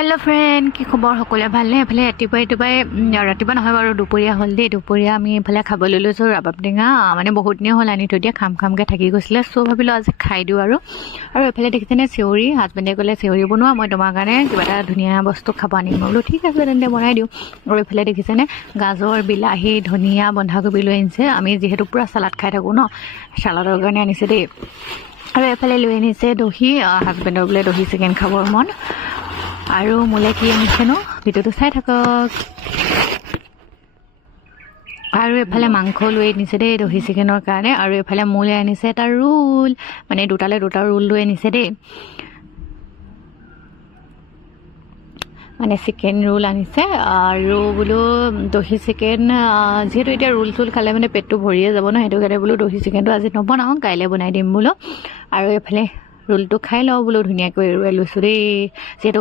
hello friend কি খবৰ সকলোৱে ভালনে এফালে ৰাতিপুৱা নহয় বাৰু দুপৰীয়া হ'ল দেই দুপৰীয়া আমি এফালে খাবলৈ লৈছোঁ ৰাবাব টেঙা মানে বহুত দিন হ'ল আনি থৈ দিয়া খামকৈ থাকি গৈছিলে সো ভাবিলোঁ আজি খাই দিওঁ আৰু এফালে দেখিছেনে চেউৰি হাজবেণ্ডে ক'লে চেউৰি বনোৱা মই তোমাৰ কাৰণে কিবা এটা ধুনীয়া বস্তু খাব আনিম বোলো ঠিক আছে তেন্তে বনাই দিওঁ আৰু এফালে দেখিছেনে গাজৰ বিলাহী ধনিয়া বন্ধাকবি লৈ আনিছে আমি যিহেতু পুৰা চালাড খাই থাকোঁ ন চালাডৰ কাৰণে আনিছে দেই আৰু এফালে লৈ আনিছে দহি হাজবেণ্ডৰ বোলে দহি চিকেন খাবৰ মন আৰু মোলে কি আনিছে নো ভিডিওটো চাই থাকক আৰু এফালে মাংস লৈ আনিছে দেই দহি চিকেনৰ কাৰণে আৰু এফালে মোলে আনিছে এটা ৰোল মানে দুটা ৰোল লৈ আনিছে দেই মানে চিকেন ৰোল আনিছে আৰু বোলো দহি চিকেন যেহেতু এতিয়া ৰোল চোল খালে মানে পেটটো ভৰিয়ে যাব ন সেইটো কাৰণে বোলো দহি চিকেনটো আজি নবনাওঁ কাইলৈ বনাই দিম বোলো আৰু এফালে ৰোলটো খাই লওঁ বোলো ধুনীয়াকৈ এৰুৱাই লৈছোঁ দেই যিহেতু